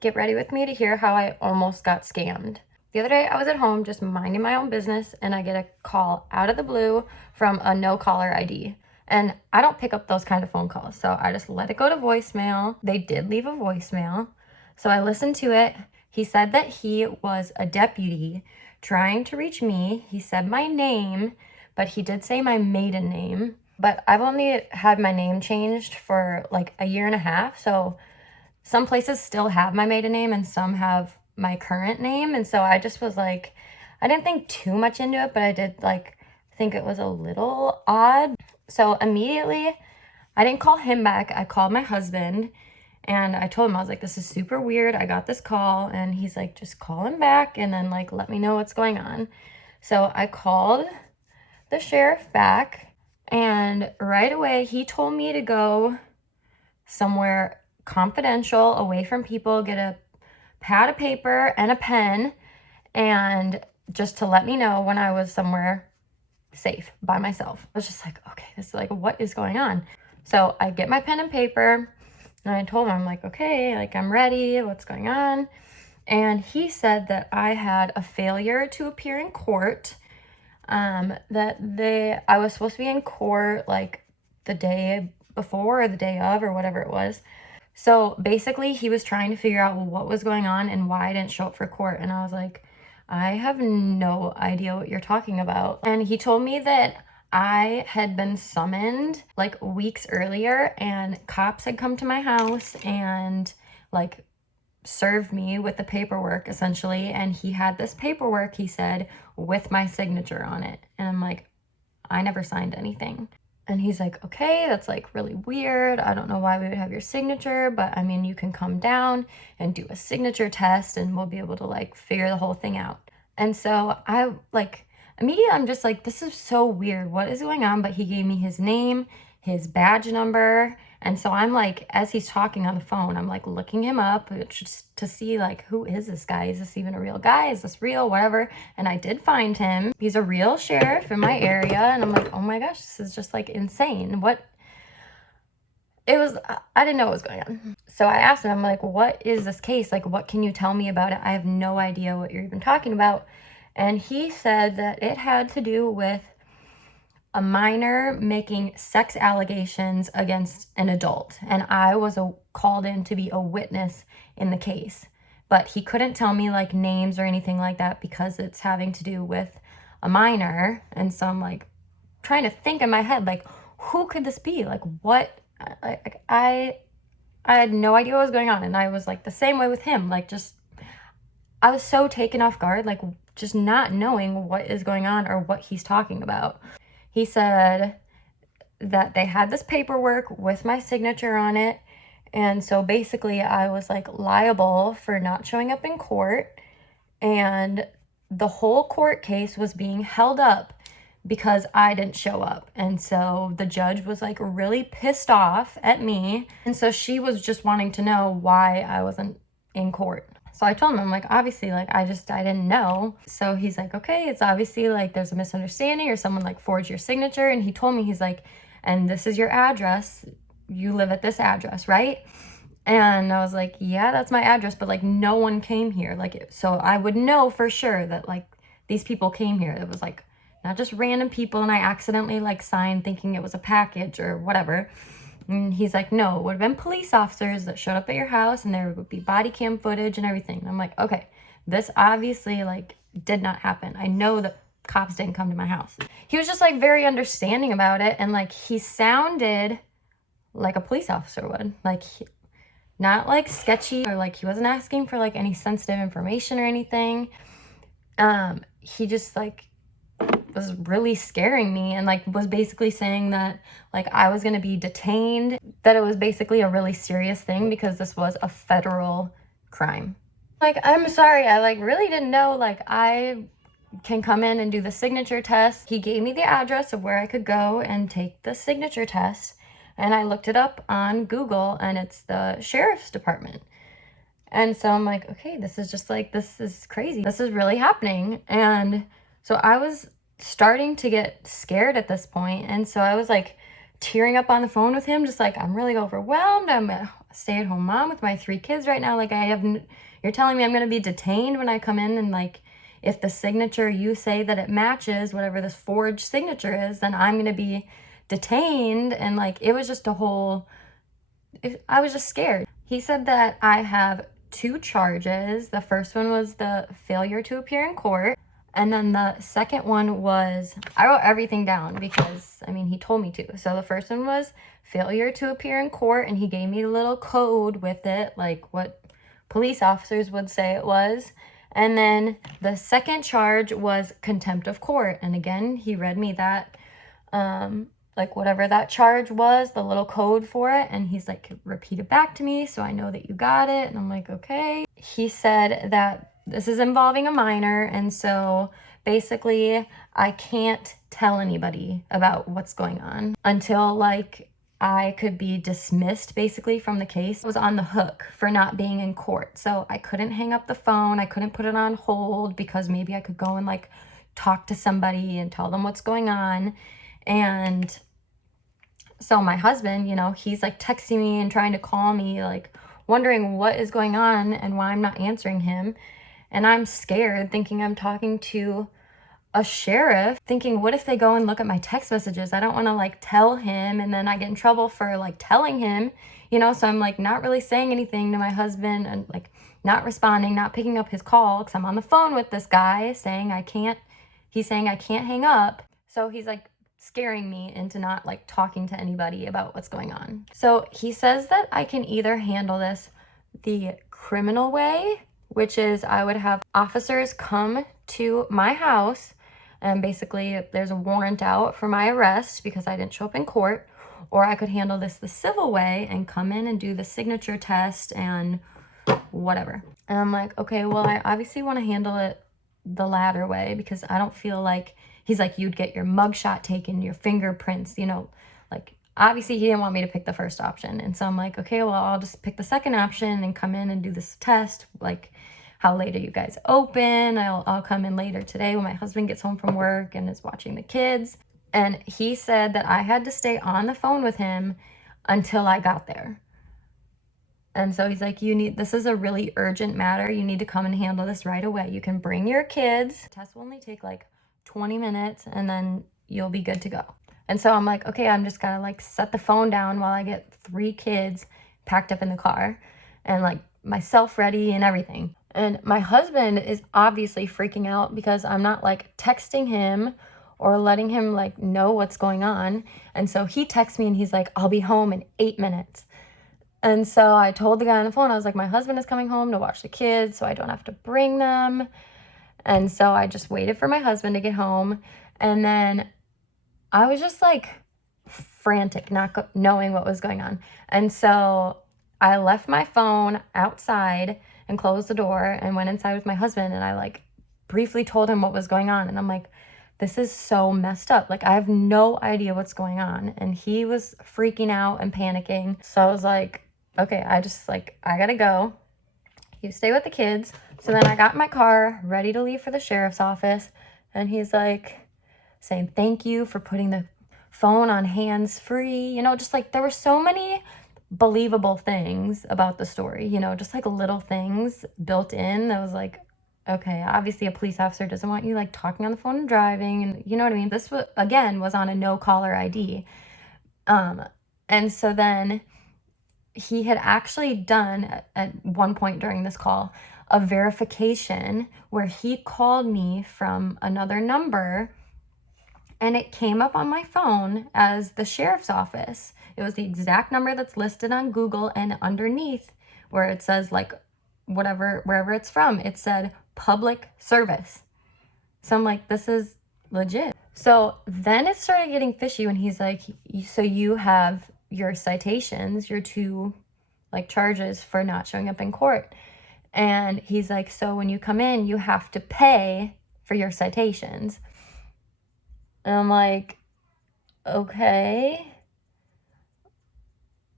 Get ready with me to hear how I almost got scammed. The other day I was at home just minding my own business and I get a call out of the blue from a no caller ID. And I don't pick up those kind of phone calls, so I just let it go to voicemail. They did leave a voicemail, so I listened to it. He said that he was a deputy trying to reach me. He said my name, but he did say my maiden name. But I've only had my name changed for like a year and a half, so some places still have my maiden name and some have my current name. And so I just was like, I didn't think too much into it, but I did like think it was a little odd. So immediately I didn't call him back. I called my husband and I told him, I was like, this is super weird. I got this call. And he's like, just call him back and then like let me know what's going on. So I called the sheriff back and right away he told me to go somewhere confidential, away from people, get a pad of paper and a pen, and just to let me know when I was somewhere safe by myself. I was just like, okay, this is like, what is going on? So I get my pen and paper and I told him, I'm like, okay, like I'm ready, what's going on? And he said that I had a failure to appear in court, that I was supposed to be in court like the day before or the day of or whatever it was. So basically he was trying to figure out what was going on and why I didn't show up for court. And I was like, I have no idea what you're talking about. And he told me that I had been summoned like weeks earlier and cops had come to my house and like served me with the paperwork essentially. And he had this paperwork, he said, with my signature on it. And I'm like, I never signed anything. And he's like, okay, that's like really weird. I don't know why we would have your signature, but I mean, you can come down and do a signature test and we'll be able to like figure the whole thing out. And so I like, immediately I'm just like, this is so weird. What is going on? But he gave me his name, his badge number. And so I'm like, as he's talking on the phone, I'm like looking him up just to see like, who is this guy? Is this even a real guy? Is this real? Whatever. And I did find him. He's a real sheriff in my area. And I'm like, oh my gosh, this is just like insane. I didn't know what was going on. So I asked him, I'm like, what is this case? Like, what can you tell me about it? I have no idea what you're even talking about. And he said that it had to do with a minor making sex allegations against an adult. And I was called in to be a witness in the case. But he couldn't tell me like names or anything like that because it's having to do with a minor. And so I'm like trying to think in my head, like, who could this be? Like, what? I had no idea what was going on. And I was like the same way with him. Like, just, I was so taken off guard, like just not knowing what is going on or what he's talking about. He said that they had this paperwork with my signature on it. And so basically I was like liable for not showing up in court. And the whole court case was being held up because I didn't show up. And so the judge was like really pissed off at me. And so she was just wanting to know why I wasn't in court. So I told him, I'm like, obviously, like, I didn't know. So he's like, okay, it's obviously like there's a misunderstanding or someone like forged your signature. And he told me, he's like, and this is your address. You live at this address, right? And I was like, yeah, that's my address. But like no one came here. Like, so I would know for sure that like these people came here. It was like not just random people. And I accidentally like signed thinking it was a package or whatever. And he's like, no, it would have been police officers that showed up at your house and there would be body cam footage and everything. And I'm like, okay, this obviously like did not happen. I know that cops didn't come to my house. He was just like very understanding about it. And like, he sounded like a police officer would, like not like sketchy or like he wasn't asking for like any sensitive information or anything. He just like was really scaring me and like was basically saying that like I was gonna be detained, that it was basically a really serious thing because this was a federal crime. Like, I'm sorry, I like really didn't know like I can come in and do the signature test. He gave me the address of where I could go and take the signature test, and I looked it up on Google and it's the sheriff's department. And so I'm like, okay, this is just like, this is crazy. This is really happening. And so I was starting to get scared at this point. And so I was like tearing up on the phone with him, just like, I'm really overwhelmed. stay-at-home mom with my 3 kids right now. Like, you're telling me I'm going to be detained when I come in, and like, if the signature you say that it matches whatever this forged signature is, then I'm going to be detained. And like, it was just I was just scared. He said that I have 2 charges. The first one was the failure to appear in court. And then the second one was, I wrote everything down because, I mean, he told me to. So the first one was failure to appear in court, and he gave me a little code with it, like what police officers would say it was. And then the second charge was contempt of court. And again, he read me that, like whatever that charge was, the little code for it. And he's like, repeat it back to me so I know that you got it. And I'm like, okay. He said that this is involving a minor, and so basically I can't tell anybody about what's going on until like I could be dismissed basically from the case. I was on the hook for not being in court. So I couldn't hang up the phone. I couldn't put it on hold because maybe I could go and like talk to somebody and tell them what's going on. And so my husband, you know, he's like texting me and trying to call me, like wondering what is going on and why I'm not answering him. And I'm scared, thinking I'm talking to a sheriff, thinking, what if they go and look at my text messages? I don't want to like tell him and then I get in trouble for like telling him, you know? So I'm like not really saying anything to my husband and like not responding, not picking up his call because I'm on the phone with this guy saying he's saying I can't hang up. So he's like scaring me into not like talking to anybody about what's going on. So he says that I can either handle this the criminal way, which is I would have officers come to my house and basically there's a warrant out for my arrest because I didn't show up in court, or I could handle this the civil way and come in and do the signature test and whatever. And I'm like, okay, well, I obviously want to handle it the latter way because I don't feel like, he's like, you'd get your mugshot taken, your fingerprints, you know, like obviously he didn't want me to pick the first option. And so I'm like, okay, well, I'll just pick the second option and come in and do this test. Like, how late are you guys open? I'll come in later today when my husband gets home from work and is watching the kids. And he said that I had to stay on the phone with him until I got there. And so he's like, this is a really urgent matter. You need to come and handle this right away. You can bring your kids. The test will only take like 20 minutes and then you'll be good to go. And so I'm like, okay, I'm just gonna like set the phone down while I get 3 kids packed up in the car and like myself ready and everything. And my husband is obviously freaking out because I'm not like texting him or letting him like know what's going on. And so he texts me and he's like, I'll be home in 8 minutes. And so I told the guy on the phone, I was like, my husband is coming home to watch the kids so I don't have to bring them. And so I just waited for my husband to get home. And then I was just like frantic, not knowing what was going on. And so I left my phone outside and closed the door and went inside with my husband. And I like briefly told him what was going on. And I'm like, this is so messed up. Like, I have no idea what's going on. And he was freaking out and panicking. So I was like, okay, I gotta go. You stay with the kids. So then I got in my car, ready to leave for the sheriff's office. And he's like saying, thank you for putting the phone on hands-free. You know, just like there were so many believable things about the story, you know, just like little things built in that was like, okay, obviously a police officer doesn't want you like talking on the phone and driving, and you know what I mean? This was, again, was on a no caller ID. And so then he had actually done at one point during this call a verification where he called me from another number and it came up on my phone as the sheriff's office. It was the exact number that's listed on Google, and underneath where it says like wherever it's from, it said public service. So I'm like, this is legit. So then it started getting fishy when he's like, so you have your citations, your 2 like charges for not showing up in court. And he's like, so when you come in, you have to pay for your citations. And I'm like, okay,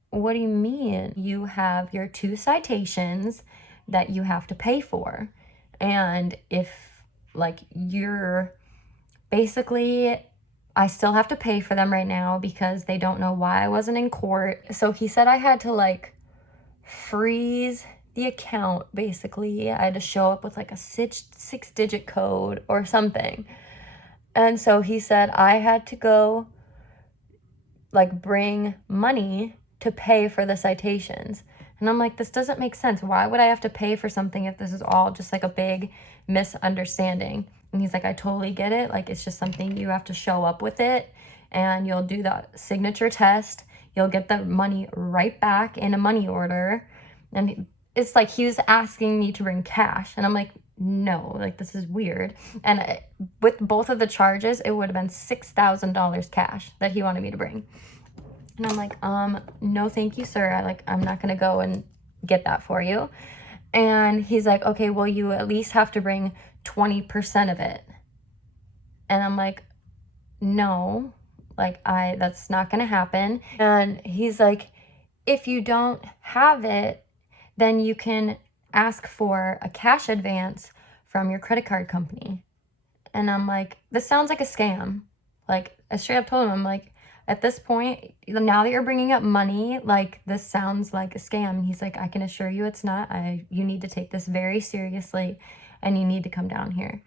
what do you mean? You have your 2 citations that you have to pay for. And if like you're basically, I still have to pay for them right now because they don't know why I wasn't in court. So he said I had to like freeze the account, basically. I had to show up with like a 6-digit code or something. And so he said I had to go like bring money to pay for the citations. And I'm like, this doesn't make sense. Why would I have to pay for something if this is all just like a big misunderstanding? And he's like, I totally get it. Like, it's just something you have to show up with it, and you'll do the signature test. You'll get the money right back in a money order. And it's like he was asking me to bring cash. And I'm like, no, like, this is weird. And with both of the charges, it would have been $6,000 cash that he wanted me to bring. And I'm like, no, thank you, sir. I'm not going to go and get that for you. And he's like, okay, well, you at least have to bring 20% of it. And I'm like, no, like, that's not going to happen. And he's like, if you don't have it, then you can ask for a cash advance from your credit card company. And I'm like, this sounds like a scam. Like, I straight up told him, I'm like, at this point, now that you're bringing up money, like, this sounds like a scam. And he's like, I can assure you it's not. You need to take this very seriously, and you need to come down here.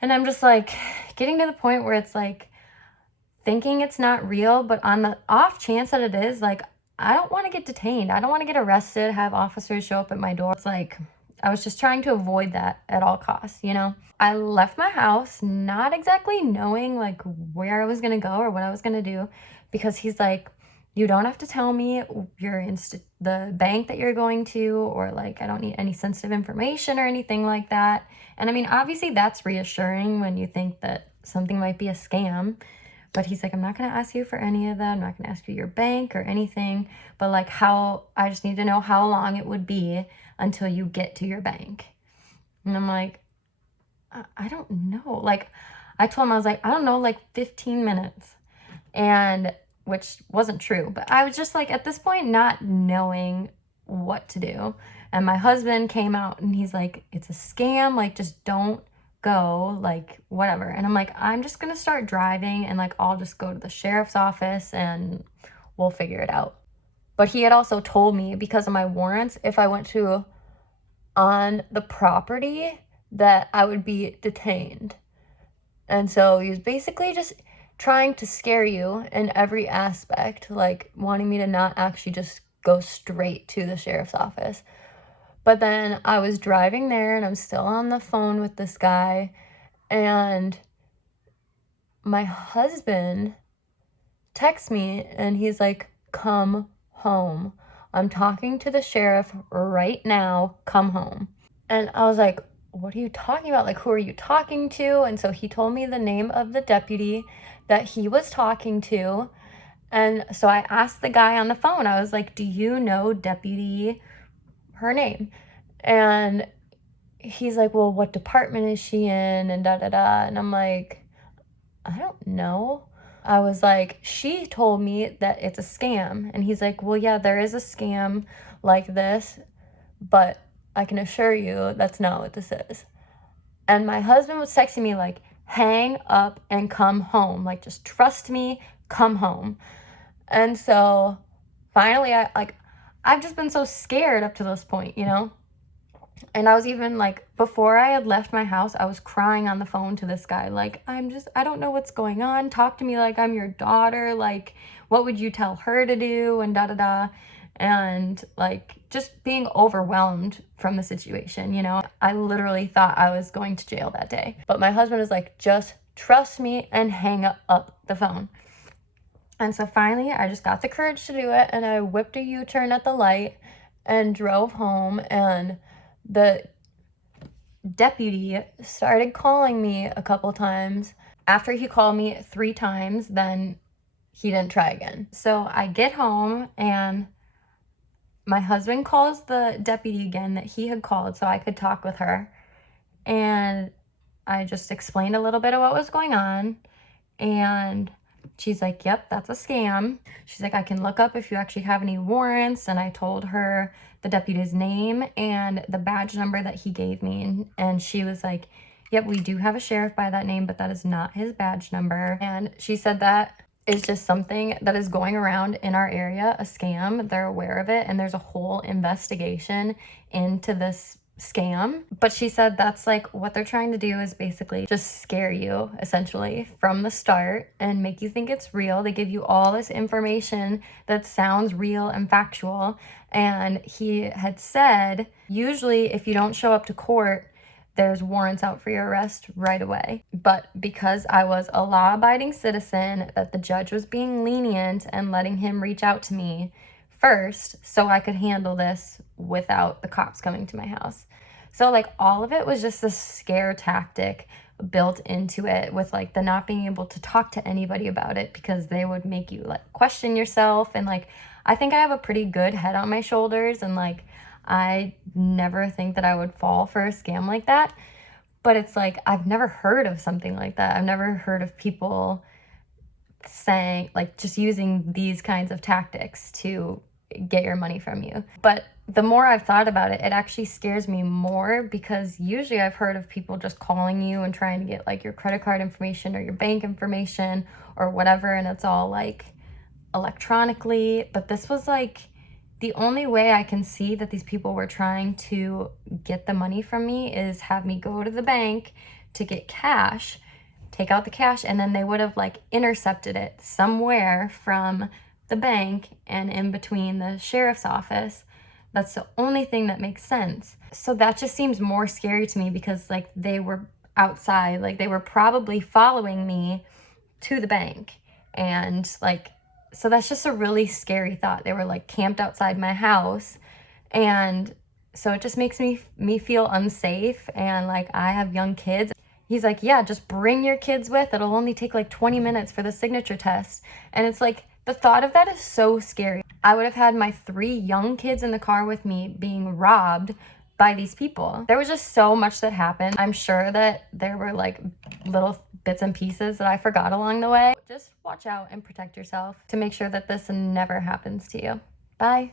And I'm just like getting to the point where it's like thinking it's not real, but on the off chance that it is, like, I don't want to get detained. I don't want to get arrested, have officers show up at my door. It's like, I was just trying to avoid that at all costs, you know? I left my house not exactly knowing like where I was going to go or what I was going to do, because he's like, you don't have to tell me the bank that you're going to, or like, I don't need any sensitive information or anything like that. And I mean, obviously that's reassuring when you think that something might be a scam. But he's like, I'm not going to ask you for any of that. I'm not going to ask you your bank or anything. But like, I just need to know how long it would be until you get to your bank. And I'm like, I don't know. Like, I told him, I was like, I don't know, like 15 minutes. And which wasn't true. But I was just like, at this point, not knowing what to do. And my husband came out and he's like, it's a scam. Like, just don't go, like, whatever. And I'm like, I'm just gonna start driving, and like, I'll just go to the sheriff's office and we'll figure it out. But he had also told me, because of my warrants, if I went to on the property, that I would be detained. And so he was basically just trying to scare you in every aspect, like wanting me to not actually just go straight to the sheriff's office. But then I was driving there and I'm still on the phone with this guy, and my husband texts me and he's like, come home. I'm talking to the sheriff right now. Come home. And I was like, what are you talking about? Like, who are you talking to? And so he told me the name of the deputy that he was talking to. And so I asked the guy on the phone, I was like, do you know Deputy, her name? And he's like, well, what department is she in? And da da da. And I'm like, I don't know. I was like, she told me that it's a scam. And he's like, well, yeah, there is a scam like this, but I can assure you that's not what this is. And my husband was texting me like, hang up and come home. Like, just trust me, come home. And so finally, I've just been so scared up to this point, you know? And I was even like, before I had left my house, I was crying on the phone to this guy. Like, I don't know what's going on. Talk to me like I'm your daughter. Like, what would you tell her to do? And da da da. And like, just being overwhelmed from the situation, you know? I literally thought I was going to jail that day. But my husband was like, just trust me and hang up the phone. And so finally, I just got the courage to do it. And I whipped a U-turn at the light and drove home. And the deputy started calling me a couple times. After he called me 3 times, then he didn't try again. So I get home and my husband calls the deputy again that he had called so I could talk with her. And I just explained a little bit of what was going on. And she's like, yep, that's a scam. She's like, I can look up if you actually have any warrants. And I told her the deputy's name and the badge number that he gave me. And she was like, yep, we do have a sheriff by that name, but that is not his badge number. And she said that is just something that is going around in our area, a scam. They're aware of it, and there's a whole investigation into this scam. But she said that's like what they're trying to do is basically just scare you essentially from the start and make you think it's real. They give you all this information that sounds real and factual. And he had said, usually if you don't show up to court, there's warrants out for your arrest right away. But because I was a law-abiding citizen, that the judge was being lenient and letting him reach out to me first so I could handle this without the cops coming to my house. So like all of it was just a scare tactic built into it, with like the not being able to talk to anybody about it because they would make you like question yourself. And like I think I have a pretty good head on my shoulders, and like I never think that I would fall for a scam like that. But it's like I've never heard of something like that. I've never heard of people saying like just using these kinds of tactics to get your money from you. But the more I've thought about it, it actually scares me more, because usually I've heard of people just calling you and trying to get like your credit card information or your bank information or whatever, and it's all like electronically. But this was like the only way I can see that these people were trying to get the money from me is have me go to the bank to get cash, take out the cash, and then they would have like intercepted it somewhere from the bank and in between the sheriff's office. That's the only thing that makes sense. So that just seems more scary to me, because like they were outside, like they were probably following me to the bank. And like, so that's just a really scary thought. They were like camped outside my house. And so it just makes me feel unsafe. And like I have young kids. He's like, yeah, just bring your kids with. It'll only take like 20 minutes for the signature test. And it's like, the thought of that is so scary. I would have had my 3 young kids in the car with me being robbed by these people. There was just so much that happened. I'm sure that there were like little bits and pieces that I forgot along the way. Just watch out and protect yourself to make sure that this never happens to you. Bye.